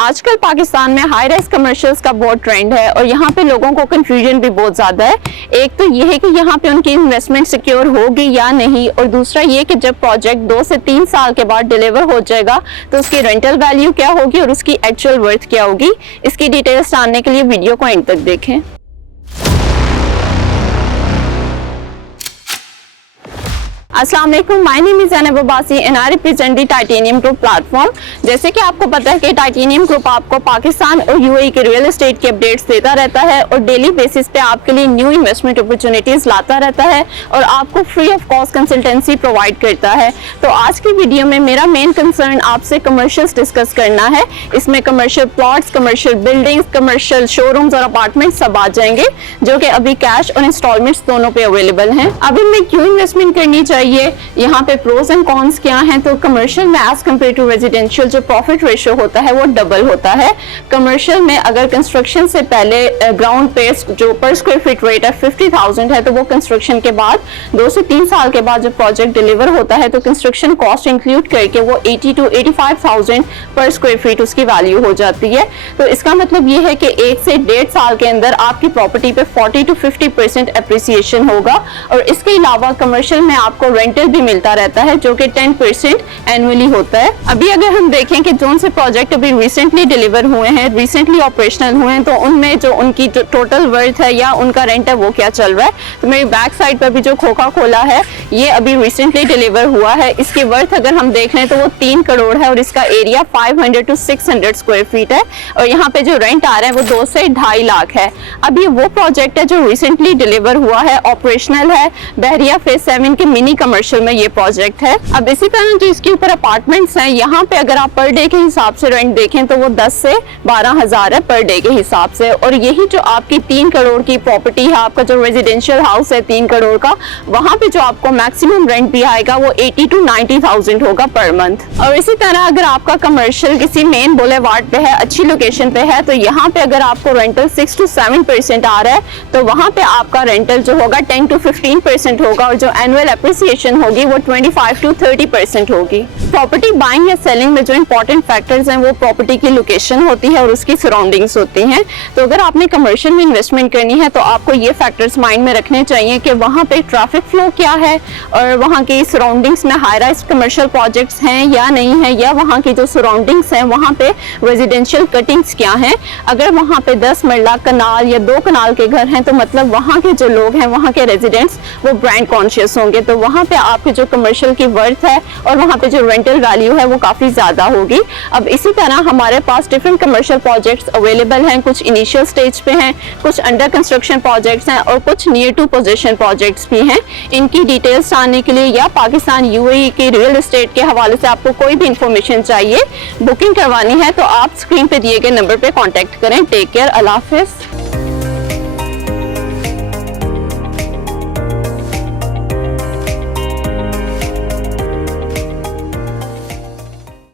आजकल पाकिस्तान में high rise commercials का बहुत ट्रेंड है और यहाँ पे लोगों को कंफ्यूजन भी बहुत ज़्यादा है। एक तो ये है कि यहाँ पे उनकी इन्वेस्टमेंट सिक्योर होगी या नहीं, और दूसरा ये कि जब प्रोजेक्ट 2 से 3 साल के बाद डिलीवर हो जाएगा तो उसकी रेंटल वैल्यू क्या होगी और उसकी एक्चुअल वर्थ क्या होगी। इसकी डिटेल्स जानने के लिए वीडियो को एंड तक देखें। अस्सलाम वालेकुम, my name is Zainab Abbasi and I represent the titanium group platform. जैसे कि आपको पता है कि टाइटेनियम ग्रुप आपको पाकिस्तान और यूएई के रियल एस्टेट के अपडेट्स देता रहता है और डेली बेसिस पे आपके लिए न्यू इन्वेस्टमेंट अपॉर्चुनिटीज लाता रहता है और आपको free of cost consultancy provide करता है। तो आज की वीडियो में मेरा मेन कंसर्न आपसे कमर्शियल्स डिस्कस करना है। इसमें commercial plots, commercial buildings, commercial showrooms और अपार्टमेंट सब आ जाएंगे जो कि अभी कैश और इंस्टॉलमेंट्स दोनों पे अवेलेबल हैं। अब इनमें क्यों इन्वेस्टमेंट करनी चाहिए, यहाँ पे प्रोज एंड कॉन्स क्या हैं। तो कमर्शियल में एज कम्पेयर टू रेजिडेंशियल जो प्रॉफिट रेशियो होता है वो डबल होता है। कमर्शियल में अगर कंस्ट्रक्शन से पहले ग्राउंड पे जो पर स्क्वायर फीट रेट है 50,000 है, तो वो कंस्ट्रक्शन के बाद 2 से 3 साल के बाद जब प्रोजेक्ट डिलीवर होता है तो कंस्ट्रक्शन कॉस्ट इंक्लूड करके वो 80 to 85,000 पर स्क्वायर फीट उसकी वैल्यू हो जाती है। तो इसका मतलब ये है कि 1 से 1.5 साल के अंदर आपकी प्रॉपर्टी पे 40 to 50% एप्रिसिएशन होगा। और इसके अलावा कमर्शियल में आपको रेंटल भी मिलता रहता है जो कि 10% एनुअली होता है। अभी अगर हम देखें कि जो से प्रोजेक्ट अभी रिसेंटली डिलीवर हुए हैं, रिसेंटली ऑपरेशनल हुए हैं, तो उनमें जो उनकी जो टोटल वर्थ है या उनका रेंट है वो क्या चल रहा है। तो मेरी बैक साइड पर भी जो खोखा खोला है ये अभी रिसेंटली डिलीवर हुआ है। इसकी वर्थ अगर हम देख लें तो वो 3 करोड़ है और इसका एरिया 500 to 600 स्क्वायर फीट है और यहाँ पे जो रेंट आ रहा है वो 2 से 2.5 लाख है। अब ये वो प्रोजेक्ट है जो रिसेंटली डिलीवर हुआ है, ऑपरेशनल है। बहरिया फेज 7 के मिनी कमर्शियल में ये प्रोजेक्ट है। अब इसी तरह जो इसके ऊपर अपार्टमेंट्स हैं, यहाँ पे अगर आप पर डे के हिसाब से रेंट देखें तो वो 10 से 12,000 है पर डे के हिसाब से। और यही जो आपकी 3 करोड़ की प्रॉपर्टी है, आपका जो रेजिडेंशियल हाउस है 3 करोड़ का, वहाँ पे जो आपको मैक्सिमम रेंट भी आएगा वो 80 to 90,000 होगा पर मंथ। और इसी तरह अगर आपका कमर्शियल किसी मेन बुलेवार्ड पे है, अच्छी लोकेशन पे है, तो यहाँ पे अगर आपको रेंटल 6 to 7% आ रहा है तो वहाँ पे आपका रेंटल जो होगा 10 to 15% होगा और जो एनुअल एप्रिसिएशन होगी वो 25 to 30% होगी। प्रॉपर्टी बाइंग या सेलिंग में जो इंपॉर्टेंट फैक्टर्स हैं वो प्रॉपर्टी की लोकेशन होती है और उसकी सराउंडिंग्स होती हैं। तो अगर आपने कमर्शियल में इन्वेस्टमेंट करनी है तो आपको ये फैक्टर्स माइंड में रखने चाहिए कि वहाँ पे ट्रैफिक फ्लो क्या है और वहाँ की सराउंडिंग्स में हाई राइज कमर्शियल प्रोजेक्ट्स हैं या नहीं है, या वहाँ की जो सराउंडिंग्स हैं वहाँ पे रेजिडेंशियल कटिंग्स क्या हैं। अगर वहाँ पे 10 मरला कनाल या 2 कनाल के घर हैं तो मतलब वहाँ के जो लोग हैं, वहाँ के रेजिडेंट्स वो ब्रांड कॉन्शियस होंगे, तो वहाँ पे आपके जो कमर्शियल की वर्थ है और वहाँ पे जो रेंटल वैल्यू है वो काफ़ी ज़्यादा होगी। अब इसी तरह हमारे पास डिफरेंट कमर्शियल प्रोजेक्ट्स अवेलेबल हैं। कुछ इनिशियल स्टेज पे हैं, कुछ अंडर कंस्ट्रक्शन प्रोजेक्ट्स हैं और कुछ नियर टू पोजीशन प्रोजेक्ट्स भी हैं। इनकी डिटेल्स जानने के लिए या पाकिस्तान यूएई के रियल एस्टेट के हवाले से आपको कोई भी इंफॉर्मेशन चाहिए, बुकिंग करवानी है, तो आप स्क्रीन पे दिए गए नंबर पे कॉन्टैक्ट करें। टेक केयर, अल्लाह हाफिज़।